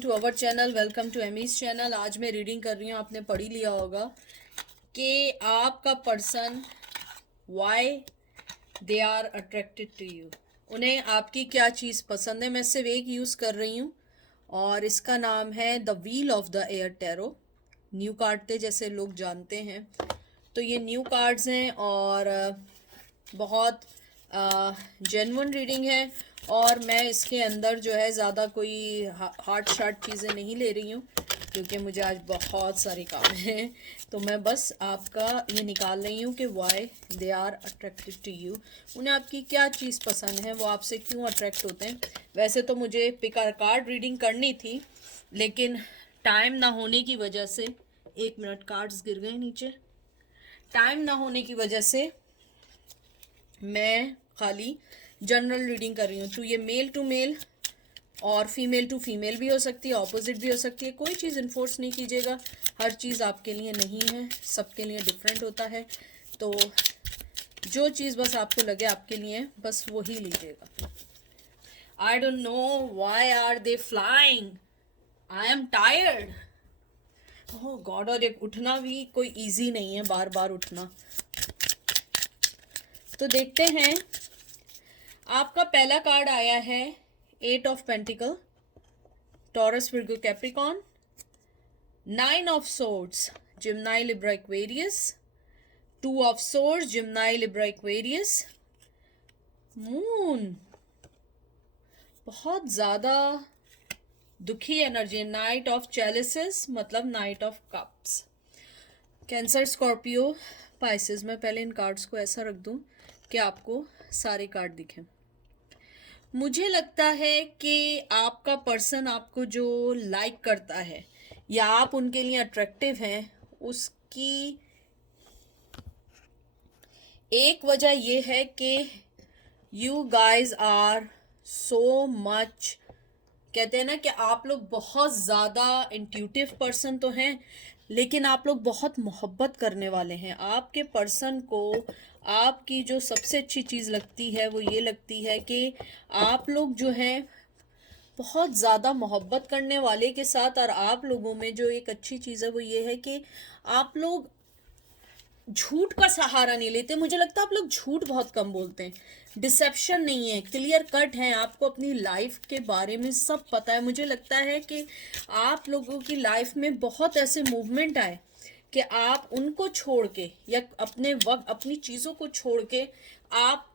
To our channel, welcome to Amy's channel. आज मैं reading कर रही हूँ। आपने पढ़ ही लिया होगा कि आपका person why they are attracted to you, उन्हें आपकी क्या चीज़ पसंद है। मैं सिर्फ एक यूज़ कर रही हूँ और इसका नाम है the wheel of the air tarot. New card थे जैसे लोग जानते हैं, तो ये न्यू कार्ड्स हैं और बहुत जेन्युइन रीडिंग है। और मैं इसके अंदर जो है ज़्यादा कोई हार्ड शार्ट चीज़ें नहीं ले रही हूँ क्योंकि मुझे आज बहुत सारे काम हैं। तो मैं बस आपका ये निकाल रही हूँ कि why they are attracted to you, उन्हें आपकी क्या चीज़ पसंद है, वो आपसे क्यों अट्रैक्ट होते हैं। वैसे तो मुझे पिकर कार्ड रीडिंग करनी थी लेकिन टाइम ना होने की वजह से, एक मिनट कार्ड्स गिर गए नीचे, टाइम ना होने की वजह से मैं खाली जनरल रीडिंग कर रही हूँ। तो ये मेल टू मेल और फीमेल टू फीमेल भी हो सकती है, ऑपोजिट भी हो सकती है। कोई चीज़ इन्फोर्स नहीं कीजिएगा, हर चीज़ आपके लिए नहीं है, सबके लिए डिफरेंट होता है। तो जो चीज़ बस आपको लगे आपके लिए, बस वही लीजिएगा। I don't know why are they flying, I am tired. Oh God, और एक उठना भी कोई इजी नहीं है, बार बार उठना। तो देखते हैं, आपका पहला कार्ड आया है 8 of pentacle, Taurus Virgo Capricorn. 9 of swords, Gemini Libra Aquarius. 2 of swords, Gemini Libra Aquarius. Moon, बहुत ज़्यादा दुखी एनर्जी। नाइट ऑफ चैलिसेस मतलब knight of cups. Cancer, Scorpio, Pisces. मैं पहले इन कार्ड्स को ऐसा रख दूं कि आपको सारे कार्ड दिखें। मुझे लगता है कि आपका पर्सन आपको जो लाइक करता है या आप उनके लिए अट्रैक्टिव हैं, उसकी एक वजह यह है कि you guys are so much, कहते हैं ना कि आप लोग बहुत ज़्यादा इंट्यूटिव पर्सन तो हैं लेकिन आप लोग बहुत मोहब्बत करने वाले हैं। आपके पर्सन को आपकी जो सबसे अच्छी चीज़ लगती है वो ये लगती है कि आप लोग जो हैं बहुत ज़्यादा मोहब्बत करने वाले के साथ। और आप लोगों में जो एक अच्छी चीज़ है वो ये है कि आप लोग झूठ का सहारा नहीं लेते। मुझे लगता है आप लोग झूठ बहुत कम बोलते हैं, डिसेप्शन नहीं है, क्लियर कट है। आपको अपनी लाइफ के बारे में सब पता है। मुझे लगता है कि आप लोगों की लाइफ में बहुत ऐसे मूवमेंट आए कि आप उनको छोड़ के या अपने वक्त अपनी चीज़ों को छोड़ के आप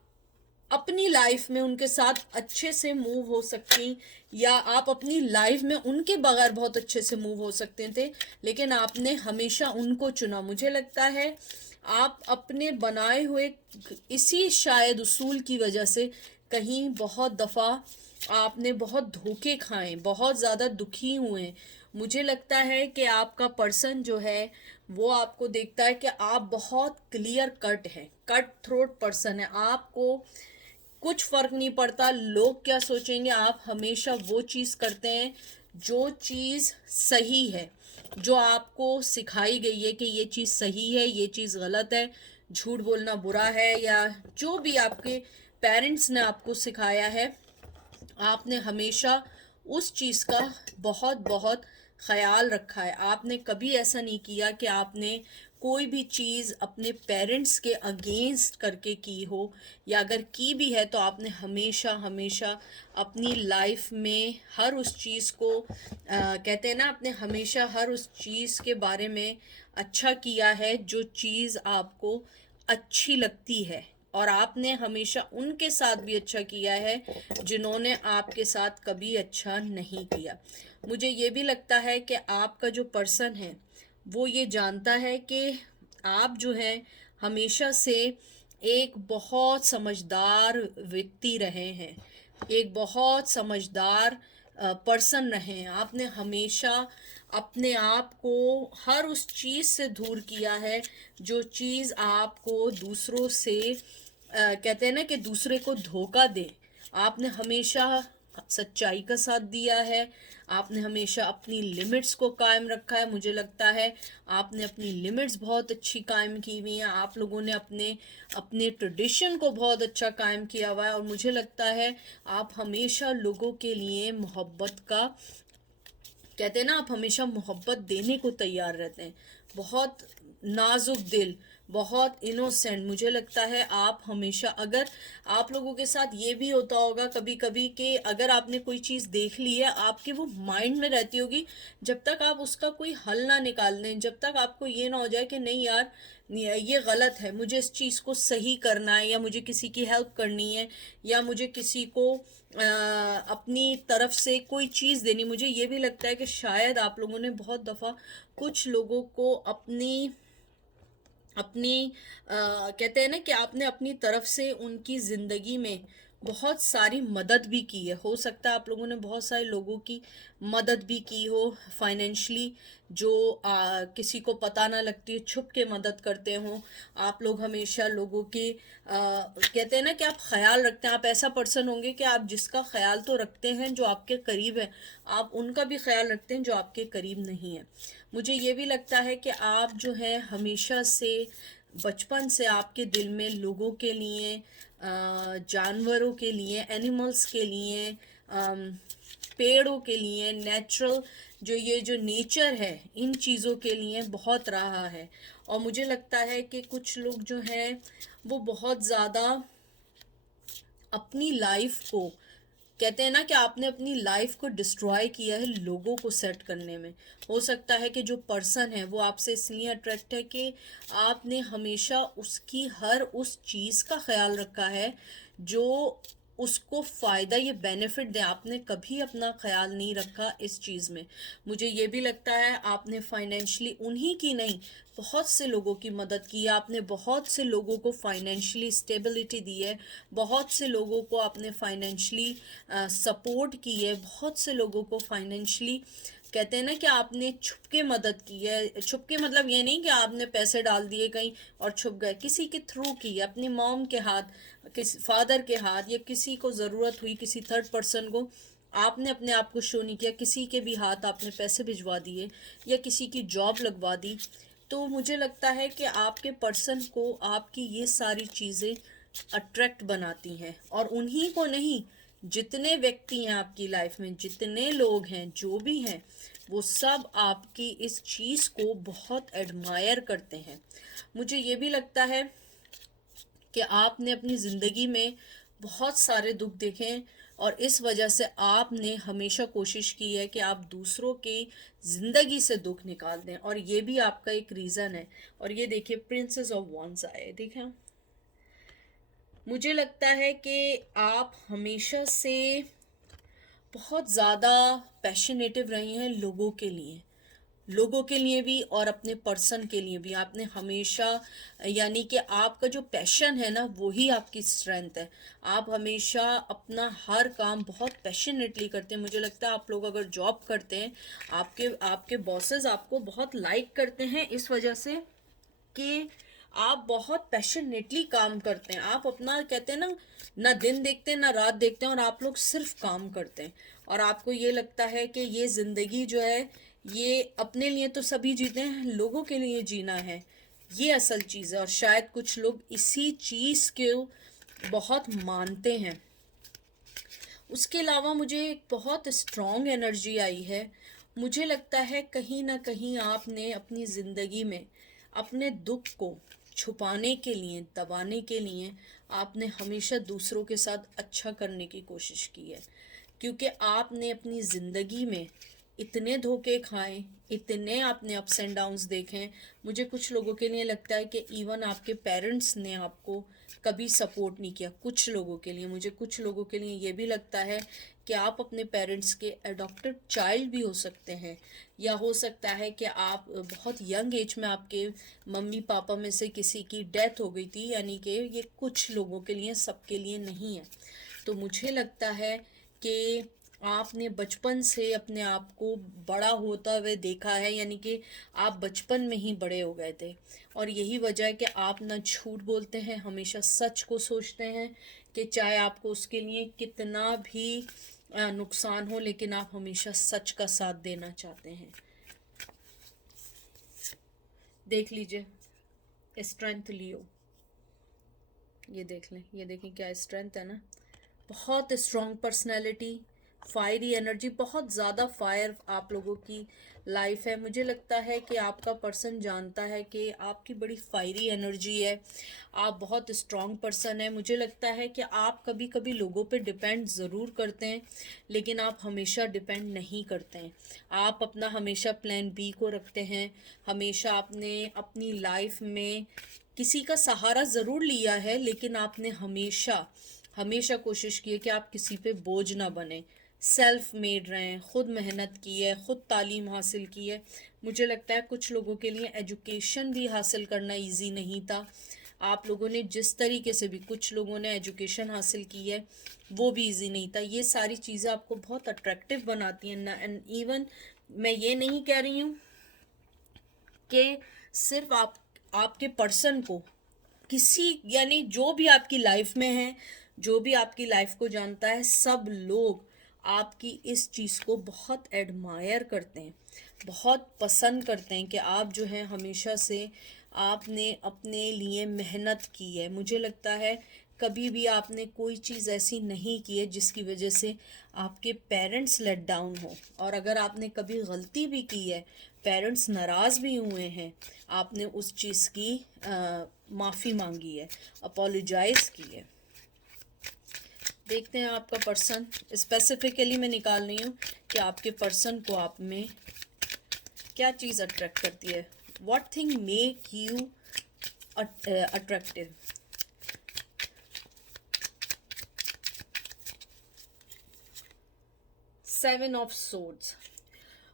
अपनी लाइफ में उनके साथ अच्छे से मूव हो सकती, या आप अपनी लाइफ में उनके बगैर बहुत अच्छे से मूव हो सकते थे लेकिन आपने हमेशा उनको चुना। मुझे लगता है आप अपने बनाए हुए इसी शायद उसूल की वजह से कहीं बहुत दफ़ा आपने बहुत धोखे खाए, बहुत ज़्यादा दुखी हुए। मुझे लगता है कि आपका पर्सन जो है वो आपको देखता है कि आप बहुत क्लियर कट है, कट थ्रोट पर्सन है। आपको कुछ फर्क नहीं पड़ता लोग क्या सोचेंगे, आप हमेशा वो चीज़ करते हैं जो चीज़ सही है, जो आपको सिखाई गई है कि ये चीज़ सही है, ये चीज़ गलत है, झूठ बोलना बुरा है, या जो भी आपके पेरेंट्स ने आपको सिखाया है, आपने हमेशा उस चीज़ का बहुत बहुत ख्याल रखा है। आपने कभी ऐसा नहीं किया कि आपने कोई भी चीज़ अपने पेरेंट्स के अगेंस्ट करके की हो, या अगर की भी है तो आपने हमेशा हमेशा अपनी लाइफ में हर उस चीज़ को कहते हैं ना, आपने हमेशा हर उस चीज़ के बारे में अच्छा किया है जो चीज़ आपको अच्छी लगती है। और आपने हमेशा उनके साथ भी अच्छा किया है जिन्होंने आपके साथ कभी अच्छा नहीं किया। मुझे ये भी लगता है कि आपका जो पर्सन है वो ये जानता है कि आप जो है हमेशा से एक बहुत समझदार व्यक्ति रहे हैं, एक बहुत समझदार पर्सन रहे हैं। आपने हमेशा अपने आप को हर उस चीज़ से दूर किया है जो चीज़ आपको दूसरों से कहते हैं ना कि दूसरे को धोखा दे। आपने हमेशा सच्चाई का साथ दिया है, आपने हमेशा अपनी लिमिट्स को कायम रखा है। मुझे लगता है आपने अपनी लिमिट्स बहुत अच्छी कायम की हुई हैं। आप लोगों ने अपने अपने ट्रेडिशन को बहुत अच्छा कायम किया हुआ है। और मुझे लगता है आप हमेशा लोगों के लिए मोहब्बत का कहते हैं ना, आप हमेशा मोहब्बत देने को तैयार रहते हैं, बहुत नाजुक दिल, बहुत इनोसेंट। मुझे लगता है आप हमेशा, अगर आप लोगों के साथ ये भी होता होगा कभी कभी कि अगर आपने कोई चीज़ देख ली है, आपके वो माइंड में रहती होगी, जब तक आप उसका कोई हल ना निकाल दें, जब तक आपको ये ना हो जाए कि नहीं यार ये गलत है, मुझे इस चीज़ को सही करना है, या मुझे किसी की हेल्प करनी है, या मुझे किसी को अपनी तरफ से कोई चीज़ देनी। मुझे ये भी लगता है कि शायद आप लोगों ने बहुत दफ़ा कुछ लोगों को अपनी अपनी कहते हैं ना कि आपने अपनी तरफ से उनकी ज़िंदगी में बहुत सारी मदद भी की है। हो सकता है आप लोगों ने बहुत सारे लोगों की मदद भी की हो फाइनेंशली, जो किसी को पता ना लगती है, छुप के मदद करते हो आप लोग। हमेशा लोगों के कहते हैं ना कि आप ख्याल रखते हैं। आप ऐसा पर्सन होंगे कि आप जिसका ख्याल तो रखते हैं जो आपके करीब है, आप उनका भी ख्याल रखते हैं जो आपके करीब नहीं है। मुझे ये भी लगता है कि आप जो है हमेशा से, बचपन से आपके दिल में लोगों के लिए, जानवरों के लिए, एनिमल्स के लिए, पेड़ों के लिए, नेचुरल जो नेचर है, इन चीज़ों के लिए बहुत रहा है। और मुझे लगता है कि कुछ लोग जो हैं वो बहुत ज़्यादा अपनी लाइफ को, कहते हैं ना कि आपने अपनी लाइफ को डिस्ट्रॉय किया है लोगों को सेट करने में। हो सकता है कि जो पर्सन है वो आपसे इसलिए अट्रैक्ट है कि आपने हमेशा उसकी हर उस चीज़ का ख्याल रखा है जो उसको फ़ायदा या बेनिफिट दे। आपने कभी अपना ख्याल नहीं रखा इस चीज़ में। मुझे ये भी लगता है आपने फाइनेंशियली उन्हीं की नहीं, बहुत से लोगों की मदद की है। आपने बहुत से लोगों को फाइनेंशियली स्टेबिलिटी दी है, बहुत से लोगों को आपने फाइनेंशियली सपोर्ट की है, बहुत से लोगों को फाइनेंशियली, कहते हैं ना कि आपने छुप के मदद की है। छुप के मतलब ये नहीं कि आपने पैसे डाल दिए कहीं और छुप गए, किसी के थ्रू की है, अपनी मॉम के हाथ, किसी फादर के हाथ, या किसी को ज़रूरत हुई किसी थर्ड पर्सन को, आपने अपने आप को शो नहीं किया, किसी के भी हाथ आपने पैसे भिजवा दिए या किसी की जॉब लगवा दी। तो मुझे लगता है कि आपके पर्सन को आपकी ये सारी चीज़ें अट्रैक्ट बनाती हैं, और उन्हीं को नहीं, जितने व्यक्ति हैं आपकी लाइफ में, जितने लोग हैं, जो भी हैं, वो सब आपकी इस चीज़ को बहुत एडमायर करते हैं। मुझे ये भी लगता है कि आपने अपनी ज़िंदगी में बहुत सारे दुख देखे हैं, और इस वजह से आपने हमेशा कोशिश की है कि आप दूसरों की ज़िंदगी से दुख निकाल दें, और ये भी आपका एक रीज़न है। और ये देखिए, प्रिंसेस ऑफ वॉन्ड्स आए, देखें। मुझे लगता है कि आप हमेशा से बहुत ज़्यादा पैशनेटिव रही हैं लोगों के लिए भी और अपने पर्सन के लिए भी। आपने हमेशा, यानी कि आपका जो पैशन है ना, वही आपकी स्ट्रेंथ है। आप हमेशा अपना हर काम बहुत पैशनेटली करते हैं। मुझे लगता है आप लोग अगर जॉब करते हैं, आपके आपके बॉसेस आपको बहुत लाइक करते हैं इस वजह से कि आप बहुत पैशनेटली काम करते हैं। आप अपना, कहते हैं ना दिन देखते हैं ना रात देखते हैं, और आप लोग सिर्फ काम करते हैं। और आपको ये लगता है कि ये ज़िंदगी जो है, ये अपने लिए तो सभी जीते हैं, लोगों के लिए जीना है, ये असल चीज़ है। और शायद कुछ लोग इसी चीज़ को बहुत मानते हैं। उसके अलावा मुझे एक बहुत स्ट्रॉन्ग एनर्जी आई है। मुझे लगता है कहीं ना कहीं आपने अपनी ज़िंदगी में अपने दुख को छुपाने के लिए, दबाने के लिए, आपने हमेशा दूसरों के साथ अच्छा करने की कोशिश की है। क्योंकि आपने अपनी ज़िंदगी में इतने धोखे खाए, इतने आपने अप्स एंड डाउन्स देखे हैं। मुझे कुछ लोगों के लिए लगता है कि इवन आपके पेरेंट्स ने आपको कभी सपोर्ट नहीं किया। कुछ लोगों के लिए, मुझे कुछ लोगों के लिए ये भी लगता है कि आप अपने पेरेंट्स के अडॉप्टेड चाइल्ड भी हो सकते हैं, या हो सकता है कि आप बहुत यंग एज में आपके मम्मी पापा में से किसी की डेथ हो गई थी। यानी कि ये कुछ लोगों के लिए, सबके लिए नहीं है। तो मुझे लगता है कि आपने बचपन से अपने आप को बड़ा होता हुए देखा है, यानी कि आप बचपन में ही बड़े हो गए थे। और यही वजह है कि आप ना झूठ बोलते हैं, हमेशा सच को सोचते हैं, कि चाहे आपको उसके लिए कितना भी नुकसान हो, लेकिन आप हमेशा सच का साथ देना चाहते हैं। देख लीजिए स्ट्रेंथ लियो, ये देख लें, ये देखें क्या स्ट्रेंथ है ना। बहुत स्ट्रॉन्ग पर्सनैलिटी, फायरी एनर्जी, बहुत ज़्यादा फायर आप लोगों की लाइफ है। मुझे लगता है कि आपका पर्सन जानता है कि आपकी बड़ी फायरी एनर्जी है, आप बहुत स्ट्रॉन्ग पर्सन है। मुझे लगता है कि आप कभी कभी लोगों पे डिपेंड ज़रूर करते हैं, लेकिन आप हमेशा डिपेंड नहीं करते हैं। आप अपना हमेशा प्लान बी को रखते हैं। हमेशा आपने अपनी लाइफ में किसी का सहारा ज़रूर लिया है, लेकिन आपने हमेशा हमेशा कोशिश की है कि आप किसी पे बोझ ना बने, सेल्फ मेड रहें, खुद मेहनत की है, खुद तालीम हासिल की है। मुझे लगता है कुछ लोगों के लिए एजुकेशन भी हासिल करना इजी नहीं था। आप लोगों ने जिस तरीके से भी, कुछ लोगों ने एजुकेशन हासिल की है वो भी इजी नहीं था। ये सारी चीज़ें आपको बहुत अट्रैक्टिव बनाती हैं ना। एंड इवन मैं ये नहीं कह रही हूँ कि सिर्फ आपके पर्सन को किसी, यानी जो भी आपकी लाइफ में है, जो भी आपकी लाइफ को जानता है, सब लोग आपकी इस चीज़ को बहुत एडमायर करते हैं, बहुत पसंद करते हैं कि आप जो है हमेशा से आपने अपने लिए मेहनत की है। मुझे लगता है कभी भी आपने कोई चीज़ ऐसी नहीं की है जिसकी वजह से आपके पेरेंट्स लेट डाउन हो। और अगर आपने कभी गलती भी की है, पेरेंट्स नाराज़ भी हुए हैं, आपने उस चीज़ की माफ़ी मांगी है, अपोलोजाइज़ की है। देखते हैं आपका पर्सन, स्पेसिफिकली मैं निकाल रही हूँ कि आपके पर्सन को आप में क्या चीज़ अट्रैक्ट करती है। What thing make you attractive. Seven of swords.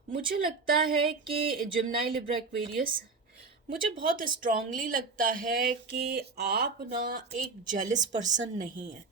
मुझे लगता है कि जिम्नाई, लिब्रा, एक्वेरियस, मुझे बहुत स्ट्रांगली लगता है कि आप ना एक जेलस पर्सन नहीं है।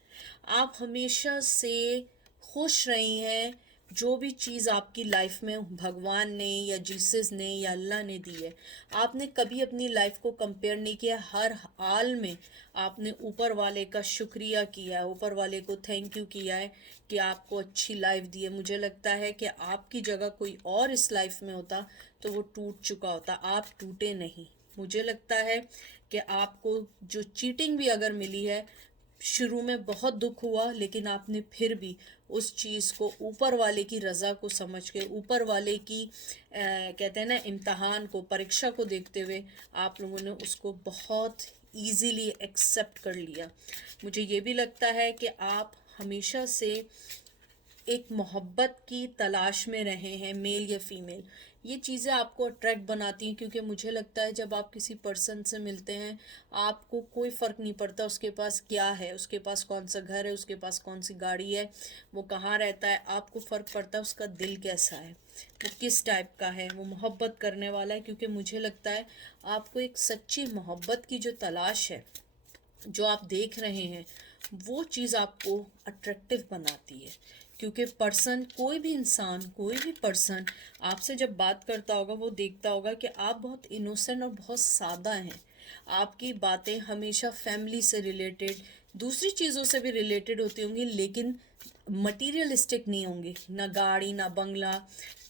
आप हमेशा से खुश रही हैं जो भी चीज़ आपकी लाइफ में भगवान ने या जीसस ने या अल्लाह ने दी है। आपने कभी अपनी लाइफ को कंपेयर नहीं किया, हर हाल में आपने ऊपर वाले का शुक्रिया किया है, ऊपर वाले को थैंक यू किया है कि आपको अच्छी लाइफ दी है। मुझे लगता है कि आपकी जगह कोई और इस लाइफ में होता तो वो टूट चुका होता, आप टूटे नहीं। मुझे लगता है कि आपको जो चीटिंग भी अगर मिली है, शुरू में बहुत दुख हुआ, लेकिन आपने फिर भी उस चीज़ को ऊपर वाले की रज़ा को समझ के, ऊपर वाले की कहते हैं ना इम्तहान को, परीक्षा को देखते हुए आप लोगों ने उसको बहुत इजीली एक्सेप्ट कर लिया। मुझे ये भी लगता है कि आप हमेशा से एक मोहब्बत की तलाश में रहे हैं, मेल या फीमेल। ये चीज़ें आपको अट्रैक्ट बनाती हैं, क्योंकि मुझे लगता है जब आप किसी पर्सन से मिलते हैं, आपको कोई फ़र्क नहीं पड़ता उसके पास क्या है, उसके पास कौन सा घर है, उसके पास कौन सी गाड़ी है, वो कहाँ रहता है। आपको फ़र्क पड़ता है उसका दिल कैसा है, वो किस टाइप का है, वो मोहब्बत करने वाला है। क्योंकि मुझे लगता है आपको एक सच्ची मोहब्बत की जो तलाश है, जो आप देख रहे हैं, वो चीज़ आपको अट्रैक्टिव बनाती है। क्योंकि पर्सन, कोई भी इंसान, कोई भी पर्सन आपसे जब बात करता होगा, वो देखता होगा कि आप बहुत इनोसेंट और बहुत सादा हैं। आपकी बातें हमेशा फैमिली से रिलेटेड, दूसरी चीज़ों से भी रिलेटेड होती होंगी, लेकिन मटीरियलिस्टिक नहीं होंगी। ना गाड़ी, ना बंगला।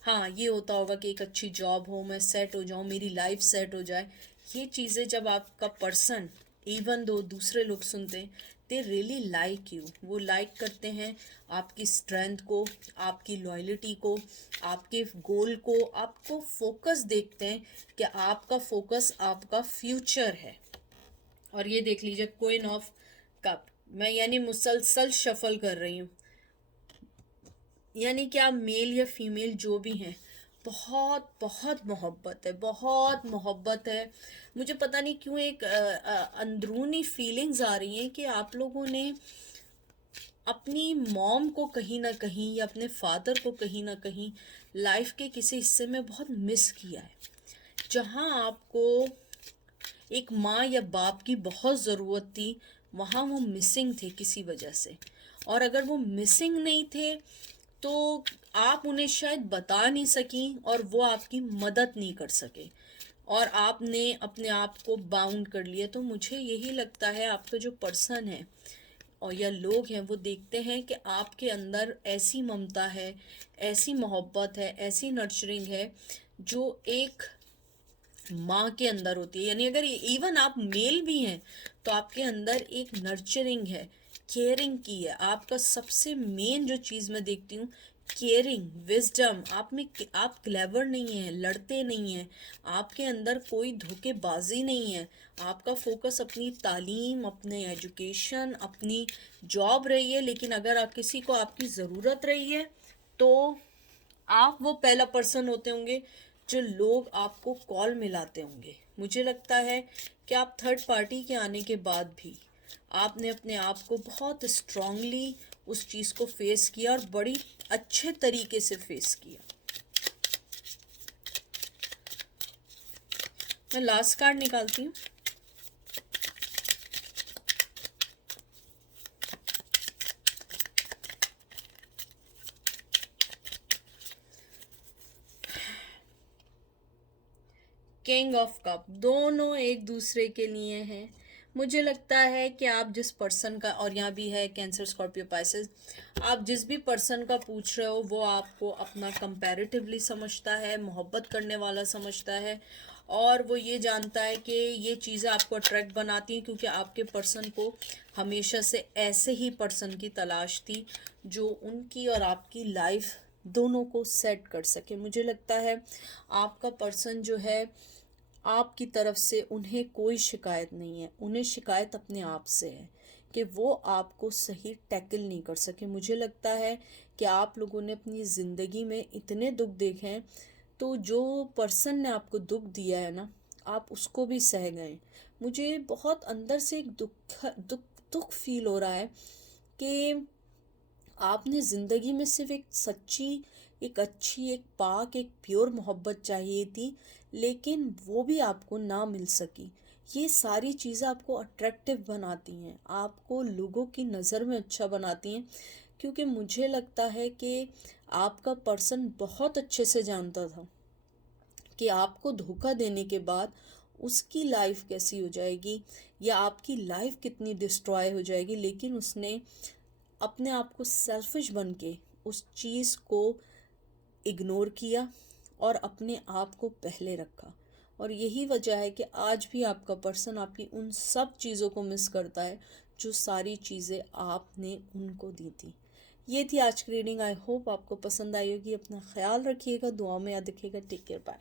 हाँ, ये होता होगा कि एक अच्छी जॉब हो, मैं सेट हो जाऊँ, मेरी लाइफ सेट हो जाए। ये चीज़ें जब आपका पर्सन, इवन दो दूसरे लोग सुनते हैं, दे रियली लाइक यू, वो लाइक करते हैं आपकी स्ट्रेंथ को, आपकी लॉयल्टी को, आपके गोल को। आपको फोकस देखते हैं कि आपका फोकस आपका फ्यूचर है। और ये देख लीजिए, क्वीन ऑफ कप। मैं यानी मुसलसल शफल कर रही हूँ, यानी कि आप मेल या फीमेल जो भी हैं, बहुत बहुत मोहब्बत है, बहुत मोहब्बत है। मुझे पता नहीं क्यों एक अंदरूनी फीलिंग्स आ रही हैं कि आप लोगों ने अपनी मॉम को कहीं ना कहीं या अपने फादर को कहीं ना कहीं लाइफ के किसी हिस्से में बहुत मिस किया है। जहाँ आपको एक माँ या बाप की बहुत ज़रूरत थी, वहाँ वो मिसिंग थे किसी वजह से। और अगर वो मिसिंग नहीं थे तो आप उन्हें शायद बता नहीं सकी और वो आपकी मदद नहीं कर सके, और आपने अपने आप को बाउंड कर लिया। तो मुझे यही लगता है आपका जो पर्सन है और या लोग हैं, वो देखते हैं कि आपके अंदर ऐसी ममता है, ऐसी मोहब्बत है, ऐसी नर्चरिंग है जो एक माँ के अंदर होती है। यानी अगर इवन आप मेल भी हैं तो आपके अंदर एक नर्चरिंग है, केयरिंग की है। आपका सबसे मेन जो चीज़ मैं देखती हूँ केयरिंग, विजडम, आप क्लेवर नहीं हैं, लड़ते नहीं हैं, आपके अंदर कोई धोखेबाजी नहीं है, आपका फोकस अपनी तालीम, अपने एजुकेशन, अपनी जॉब रही है। लेकिन अगर आप किसी को आपकी ज़रूरत रही है तो आप वो पहला पर्सन होते होंगे जो लोग आपको कॉल मिलाते होंगे। मुझे लगता है कि आप थर्ड पार्टी के आने के बाद भी आपने अपने आप को बहुत स्ट्रांगली उस चीज़ को फेस किया और बड़ी अच्छे तरीके से फेस किया। मैं लास्ट कार्ड निकालती हूँ। किंग ऑफ कप, दोनों एक दूसरे के लिए हैं। मुझे लगता है कि आप जिस पर्सन का, और यहाँ भी है कैंसर, स्कॉर्पियो, पाइसेस, आप जिस भी पर्सन का पूछ रहे हो वो आपको अपना कंपैरेटिवली समझता है, मोहब्बत करने वाला समझता है, और वो ये जानता है कि ये चीज़ें आपको अट्रैक्ट बनाती हैं क्योंकि आपके पर्सन को हमेशा से ऐसे ही पर्सन की तलाश थी जो उनकी और आपकी लाइफ दोनों को सेट कर सके। मुझे लगता है आपका पर्सन जो है, आपकी तरफ से उन्हें कोई शिकायत नहीं है, उन्हें शिकायत अपने आप से है कि वो आपको सही टैकल नहीं कर सके। मुझे लगता है कि आप लोगों ने अपनी ज़िंदगी में इतने दुख देखे हैं, तो जो पर्सन ने आपको दुख दिया है ना, आप उसको भी सह गए। मुझे बहुत अंदर से एक दुख दुख दुख फील हो रहा है कि आपने ज़िंदगी में सिर्फ एक सच्ची, एक अच्छी, एक पाक, एक प्योर मोहब्बत चाहिए थी, लेकिन वो भी आपको ना मिल सकी। ये सारी चीज़ें आपको अट्रैक्टिव बनाती हैं, आपको लोगों की नज़र में अच्छा बनाती हैं, क्योंकि मुझे लगता है कि आपका पर्सन बहुत अच्छे से जानता था कि आपको धोखा देने के बाद उसकी लाइफ कैसी हो जाएगी या आपकी लाइफ कितनी डिस्ट्रॉय हो जाएगी, लेकिन उसने अपने आप को सेल्फिश बन के उस चीज़ को इग्नोर किया और अपने आप को पहले रखा। और यही वजह है कि आज भी आपका पर्सन आपकी उन सब चीज़ों को मिस करता है जो सारी चीज़ें आपने उनको दी थी। ये थी आज की रीडिंग। आई होप आपको पसंद आई होगी। अपना ख्याल रखिएगा, दुआ में याद रखिएगा। Take care, bye.